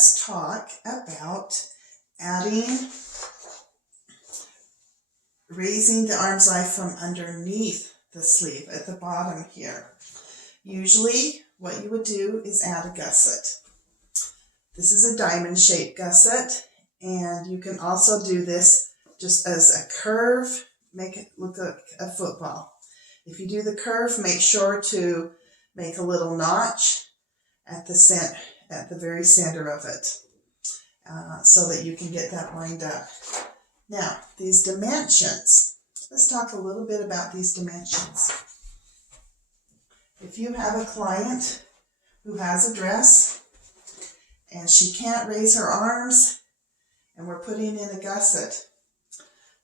let's talk about raising the arm's eye from underneath the sleeve at the bottom here. Usually what you would do is add a gusset. This is a diamond shaped gusset, and you can also do this just as a curve, make it look like a football. If you do the curve, make sure to make a little notch at the very center of it, so that you can get that lined up. Now, these dimensions, let's talk a little bit about these dimensions. If you have a client who has a dress and she can't raise her arms and we're putting in a gusset,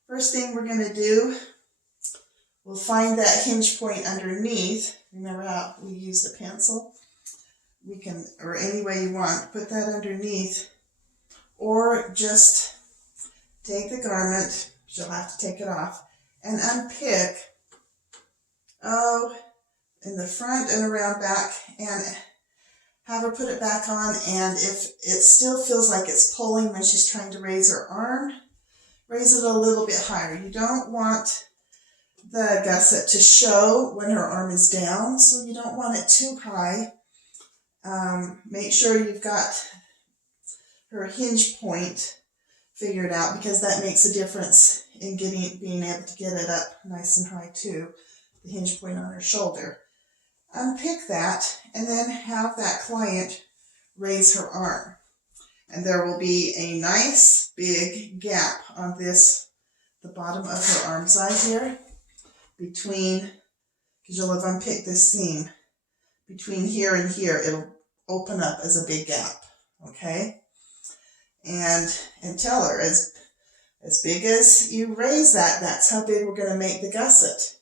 first thing we're going to do, we'll find that hinge point underneath. Remember how we used a pencil? We can, or any way you want, put that underneath, or just take the garment, she'll have to take it off, and unpick, in the front and around back, and have her put it back on. And if it still feels like it's pulling when she's trying to raise her arm, raise it a little bit higher. You don't want the gusset to show when her arm is down, so you don't want it too high. Make sure you've got her hinge point figured out, because that makes a difference in being able to get it up nice and high too, the hinge point on her shoulder. Unpick that and then have that client raise her arm. And there will be a nice big gap on the bottom of her arm's eye here, between, because you'll have unpicked this seam, between here and here, it'll open up as a big gap, okay? And tell her, as big as you raise that, that's how big we're going to make the gusset.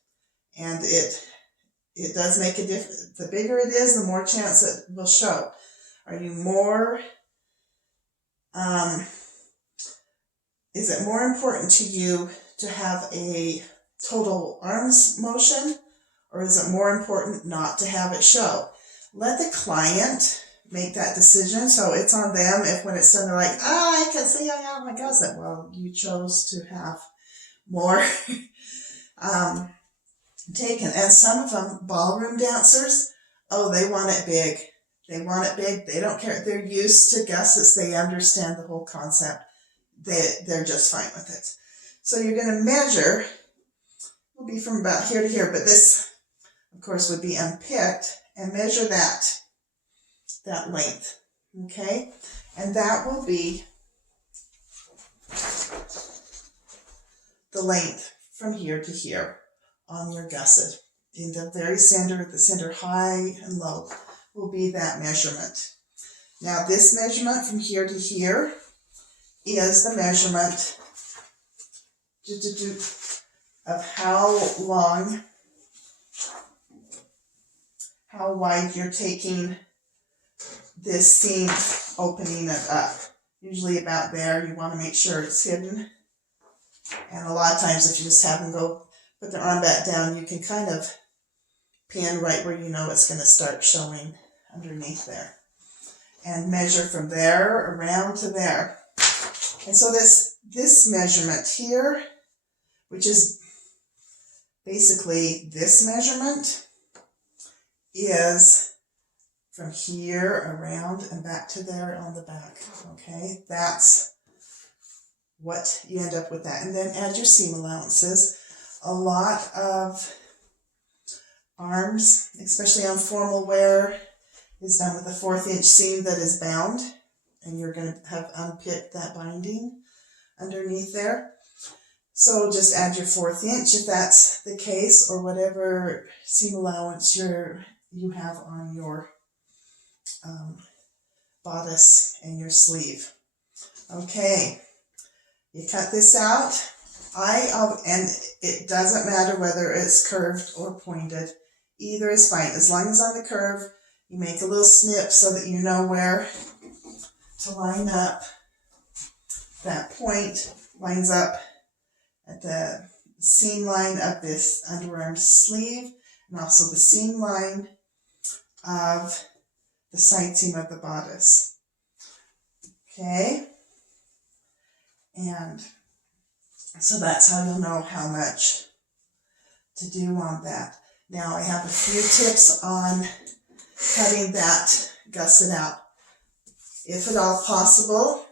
And it does make a difference. The bigger it is, the more chance it will show. Are you more, is it more important to you to have a total arms motion, or is it more important not to have it show? Let the client make that decision. So it's on them. If when it's done, they're like, I can see I have my gusset. Well, you chose to have more taken. And some of them, ballroom dancers, they want it big. They want it big. They don't care. They're used to gussets. They understand the whole concept. They're just fine with it. So you're going to measure. Will be from about here to here, but this, of course, would be unpicked, and measure that length, okay? And that will be the length from here to here on your gusset. In the very center, the center high and low, will be that measurement. Now, this measurement from here to here is the measurement of how wide you're taking this seam, opening it up. Usually about there. You want to make sure it's hidden. And a lot of times, if you just have them go put their arm back down, you can kind of pin right where you know it's going to start showing underneath there. And measure from there around to there. And so this measurement here, which is basically this measurement, is from here around and back to there on the back, okay? That's what you end up with that. And then add your seam allowances. A lot of arms, especially on formal wear, is done with a 1/4 inch seam that is bound, and you're going to have unpicked that binding underneath there. So just add your 1/4 inch if that's the case, or whatever seam allowance you have on your bodice and your sleeve. Okay, you cut this out. And it doesn't matter whether it's curved or pointed. Either is fine. As long as on the curve, you make a little snip so that you know where to line up. That point lines up at the seam line of this underarm sleeve, and also the seam line of the side seam of the bodice. Okay, and so that's how you'll know how much to do on that. Now I have a few tips on cutting that gusset out. If at all possible,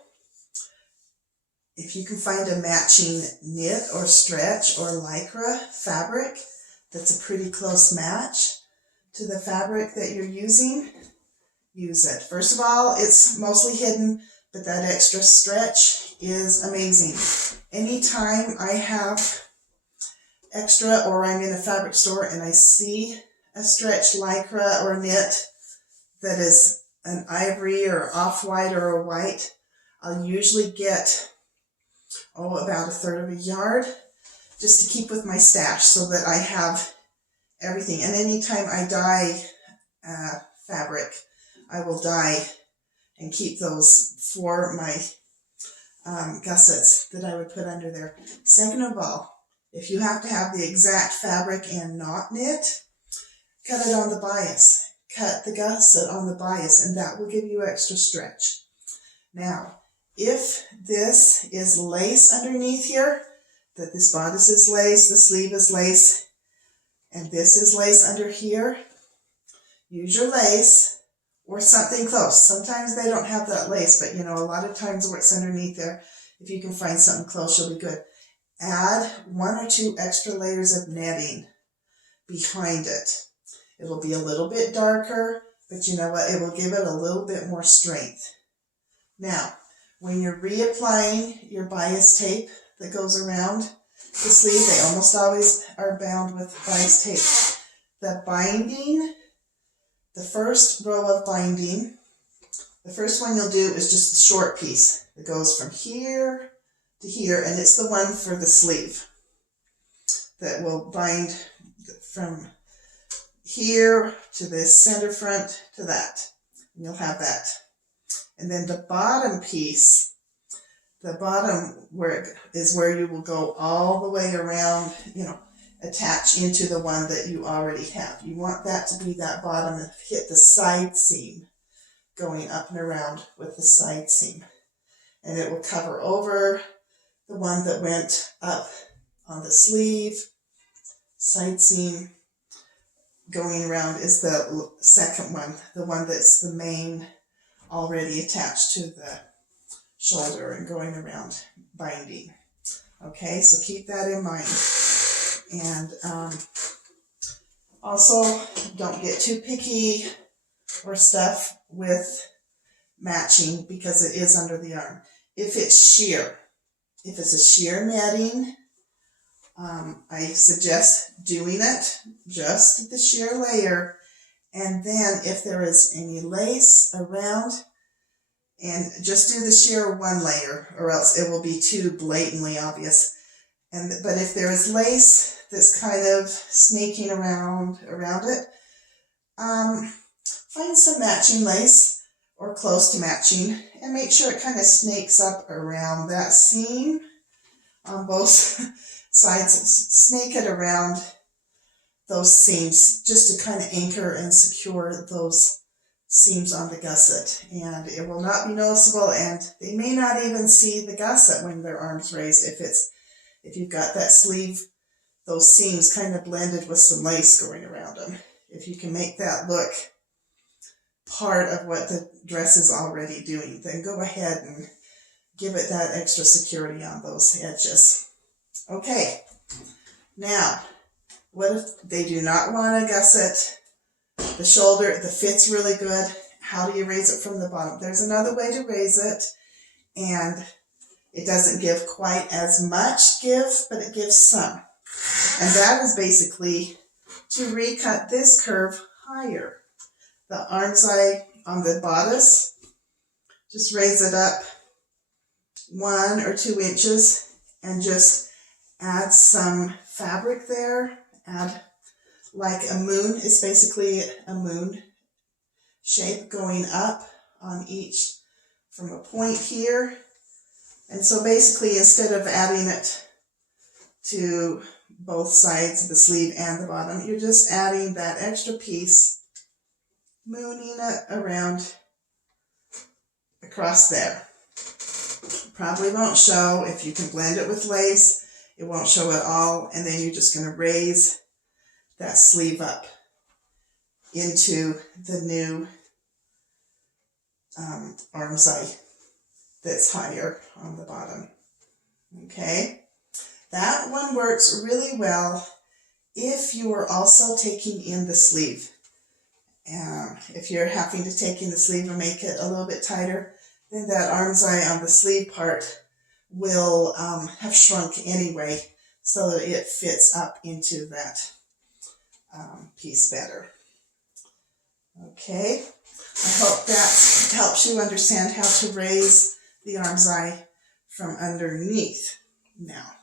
if you can find a matching knit or stretch or lycra fabric that's a pretty close match to the fabric that you're using, use it. First of all, it's mostly hidden, but that extra stretch is amazing. Anytime I have extra or I'm in a fabric store and I see a stretch lycra or knit that is an ivory or off-white or a white, I'll usually get about 1/3 of a yard just to keep with my stash so that I have everything. And anytime I dye fabric, I will dye and keep those for my gussets that I would put under there. Second of all, if you have to have the exact fabric and not knit, cut it on the bias. Cut the gusset on the bias, and that will give you extra stretch. Now, if this is lace underneath here, that this bodice is lace, the sleeve is lace, and this is lace under here, use your lace or something close. Sometimes they don't have that lace, but you know, a lot of times what's underneath there, if you can find something close, you'll be good. Add 1 or 2 extra layers of netting behind it. It'll be a little bit darker, but you know what? It will give it a little bit more strength. Now, when you're reapplying your bias tape that goes around the sleeve, they almost always are bound with bias tape. The binding, the first row of binding, the first one you'll do is just the short piece that goes from here to here, and it's the one for the sleeve that will bind from here to the center front to that. And you'll have that. And then the bottom piece, the bottom is where you will go all the way around, you know, attach into the one that you already have. You want that to be that bottom and hit the side seam, going up and around with the side seam. And it will cover over the one that went up on the sleeve. Side seam going around is the second one, the one that's the main, already attached to the shoulder and going around binding. Okay, so keep that in mind. And also, don't get too picky or stuff with matching because it is under the arm. If it's sheer, if it's a sheer netting, I suggest doing it, just the sheer layer, and then if there is any lace around, and just do the sheer one layer, or else it will be too blatantly obvious. But if there is lace that's kind of snaking around it, find some matching lace or close to matching, and make sure it kind of snakes up around that seam on both sides. Snake it around those seams just to kind of anchor and secure those seams on the gusset, and it will not be noticeable, and they may not even see the gusset when their arms raised if you've got that sleeve, those seams kind of blended with some lace going around them. If you can make that look part of what the dress is already doing, then go ahead and give it that extra security on those edges. Okay, now, what if they do not want a gusset? The shoulder, the fit's really good. How do you raise it from the bottom? There's another way to raise it, and it doesn't give quite as much give, but it gives some. And that is basically to recut this curve higher. The arm side on the bodice, just raise it up 1 or 2 inches and just add some fabric there. Add like a moon. It's basically a moon shape going up on each from a point here. And so basically, instead of adding it to both sides of the sleeve and the bottom, you're just adding that extra piece, mooning it around across there. Probably won't show. If you can blend it with lace, it won't show at all. And then you're just going to raise that sleeve up into the new arm's eye that's higher on the bottom. Okay, that one works really well if you are also taking in the sleeve. If you're having to take in the sleeve and make it a little bit tighter, then that arm's eye on the sleeve part will have shrunk anyway, so that it fits up into that piece better. Okay, I hope that helps you understand how to raise the arm's eye from underneath now.